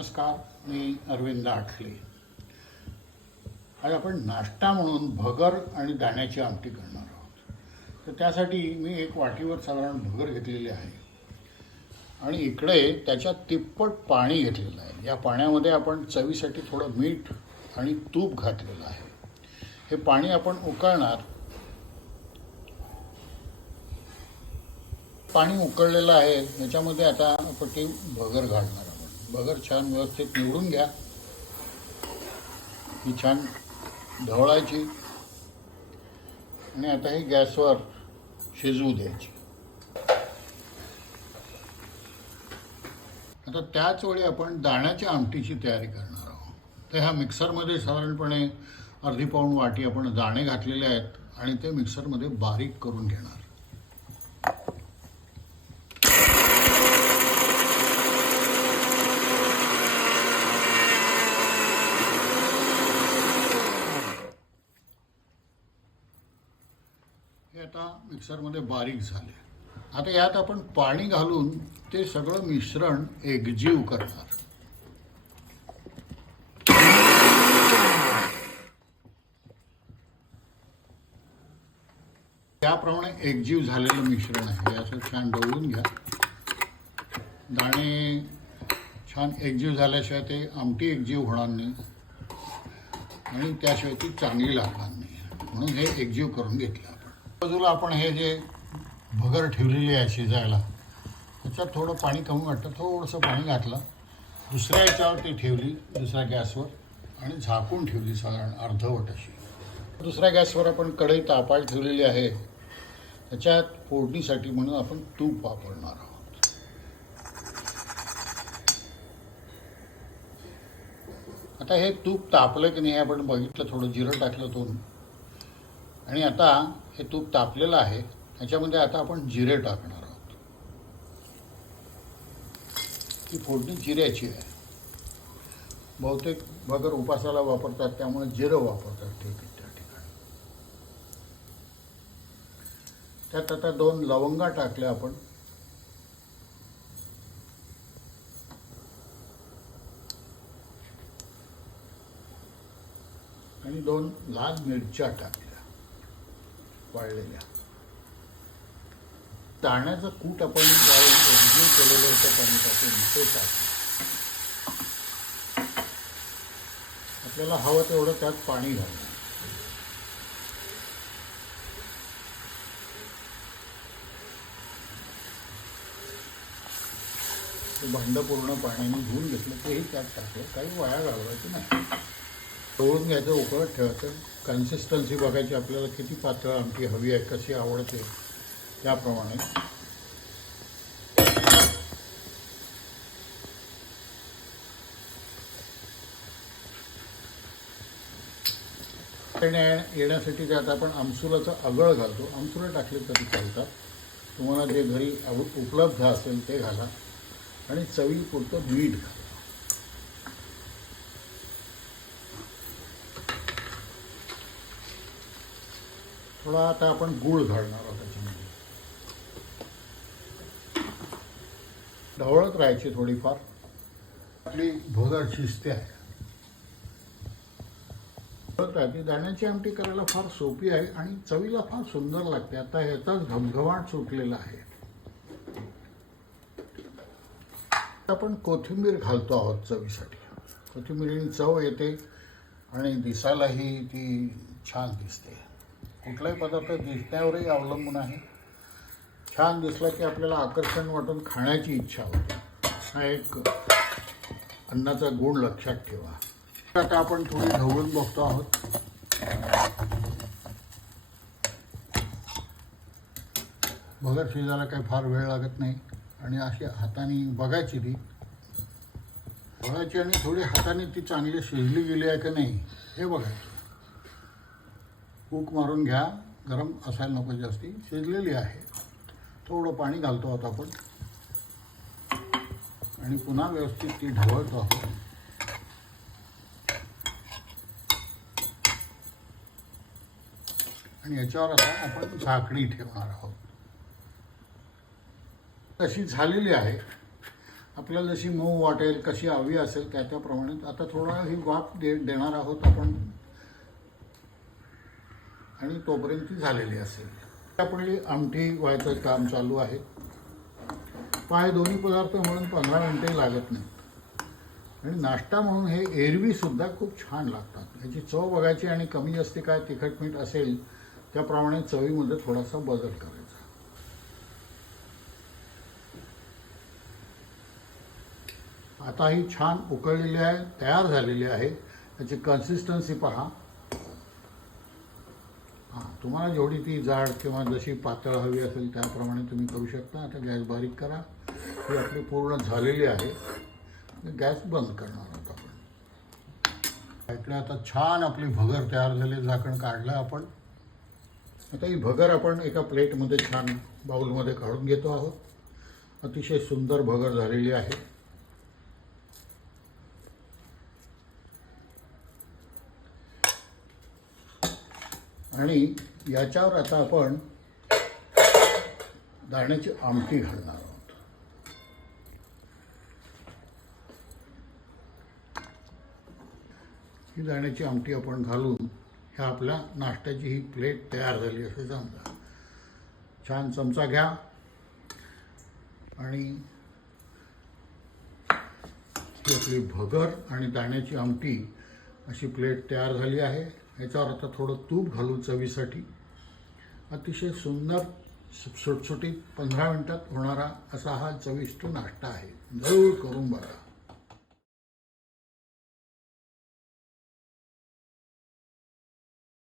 नमस्कार मी अरविंद आठले. आज आपण नाश्ता म्हणून भगर आणि दाण्याची आमटी करणार आहोत. तर त्यासाठी मी एक वाटीवर साधारण भगर घेतलेली आहे. आणि इकडे त्याच्यात तिप्पट पाणी घेतलेलं आहे. या पाण्यामध्ये आपण चवीसाठी थोडं मीठ आणि तूप घातलेलं आहे. हे पाणी आपण उकळणार. पाणी उकळलेलं आहे. याच्यामध्ये आता आपण ती भगर घालणार बगर छान व्यवस्थित निवडून घ्या. ही छान ढवळायची. आणि आता ही गॅसवर शिजवू द्यायची. आता त्याच वेळी आपण दाण्याच्या आमटीची तयारी करणार आहोत. तर ह्या मिक्सरमध्ये साधारणपणे अर्धी पाऊण वाटी आपण दाणे घातलेले आहेत आणि ते मिक्सरमध्ये बारीक करून घेणार. हे आता मिक्सरमध्ये बारीक झाले. आता यात आपण पाणी घालून ते सगळं मिश्रण एकजीव करणार. त्याप्रमाणे एकजीव झालेलं मिश्रण आहे. याचं छान डोळून घ्या. दाणे छान एकजीव झाल्याशिवाय ते आमटी एकजीव होणार नाही. आणि त्याशिवाय ती चांगली लागणार नाही. म्हणून हे एकजीव करून घेतलं बाजूला आपण हे जे भगर ठेवलेली आहे शिजायला त्याच्यात थोडं पाणी कमी वाटतं थोडंसं पाणी घातलं. दुसऱ्या याच्यावर ती ठेवली दुसऱ्या गॅसवर आणि झाकून ठेवली साधारण अर्धवट अशी. दुसऱ्या गॅसवर आपण कढई तापायला ठेवलेली आहे. त्याच्यात फोडणीसाठी म्हणून आपण तूप वापरणार आहोत. आता हे तूप तापलं की नाही आपण बघितलं थोडं जिरं टाकलं दोन आणि आता हे तूप तापलेलं आहे त्याच्यामध्ये आता आपण जिरे टाकणार आहोत. ती फोडणी जिऱ्याची आहे. बहुतेक भगर उपासाला वापरतात त्यामुळे जिरं वापरतात ते त्या ठिकाणी. त्यात आता दोन लवंगा टाकल्या आपण. आणि दोन लाल मिरच्या टाकल्या. वाळलेल्या दाण्याचं कूट आपण वाळून केलेलं होतं पाण्यापासून ते टाकलं आपल्याला हवं तेवढं त्यात पाणी घालणं ते भांडं पूर्ण पाण्याने धुवून घेतलं तेही त्यात टाकलं. काही वाया घालवायचं नाही. तळून घ्यायचं उकळत ठेवायचं. कन्सिस्टन्सी बघायची आपल्याला किती पातळ आमटी हवी आहे कशी आवडते त्याप्रमाणे. येण्यासाठी त्यात आपण आमसुलाचं आगळ घालतो आमसुलं टाकले तरी चालतात. तुम्हाला जे घरी अव- उपलब्ध असेल ते घाला. आणि चवीपुरतं मीठ घाला. थोडा आता आपण गूळ घालणार आहोत त्याच्यामध्ये. ढवळत राहायची थोडीफार. आपली भगर शिजते आहे. ढवळत राहते दाण्याची आमटी करायला फार सोपी आहे आणि चवीला फार सुंदर लागते. आता ह्याचाच घमघमाट सुटलेला आहे. आपण कोथिंबीर घालतो आहोत चवीसाठी. कोथिंबीरीने चव येते आणि दिसायलाही ती छान दिसते. कुठलाही पदार्थ दिसण्यावरही अवलंबून आहे. छान दिसला की आपल्याला आकर्षण वाटून खाण्याची इच्छा होते. हा एक अन्नाचा गुण लक्षात ठेवा. आता आपण थोडी ढवळून बघतो आहोत. बघत शिजायला काही फार वेळ लागत नाही. आणि अशी हाताने बघायची ती. बघायची आणि थोडी हाताने ती चांगली शिजली गेली आहे का नाही हे बघायचं. कूक मारून घ्या गरम असायला नको जास्ती. शिजलेली आहे. थोडं पाणी घालतो आहोत आपण. आणि पुन्हा व्यवस्थित ती ढवळतो आहोत आणि याच्यावर आता आपण झाकणी ठेवणार आहोत. तशी झालेली आहे. आपल्याला जशी मऊ वाटेल कशी हवी असेल त्या त्याप्रमाणे. आता थोडा ही वाफ दे देणार आहोत आपण. आणि तोपर्यंत ती झालेली असेल. त्यापुढे आमटी व्हायचं काम चालू आहे. पाय दोन्ही पदार्थ म्हणून पंधरा मिनटे लागत नाहीत आणि नाश्ता म्हणून हे एरवीसुद्धा खूप छान लागतात. याची चव बघायची आणि कमी असते काय तिखट मीठ असेल त्याप्रमाणे चवीमध्ये थोडासा बदल करायचा. आता ही छान उकळलेली आहे तयार झालेली आहे. त्याची कन्सिस्टन्सी पहा. हां. तुम्हाला जेवढी ती जाड किंवा जशी पातळ हवी असेल त्याप्रमाणे तुम्ही करू शकता. आता गॅस बारीक करा. ही आपली पूर्ण झालेली आहे. गॅस बंद करणार आहोत आपण. ऐकलं आता छान आपली भगर तयार झाली. झाकण काढलं आपण. आता ही भगर आपण एका प्लेटमध्ये छान बाउलमध्ये काढून घेतो आहोत. अतिशय सुंदर भगर झालेली आहे. आणि याच्यावर आता आपण दाण्याची आमटी घालणार आहोत. ही दाण्याची आमटी आपण घालून ह्या आपल्या नाश्त्याची ही प्लेट तयार झाली असे समजा. छान चमचा घ्या. आणि ही आपली भगर आणि दाण्याची आमटी अशी प्लेट तयार झाली आहे. याच्यावर आता थोडं तूप घालू चवीसाठी. अतिशय सुंदर सुटसुटीत पंधरा मिनटात होणारा असा हा चविष्ट नाश्ता आहे. जरूर करून बघा.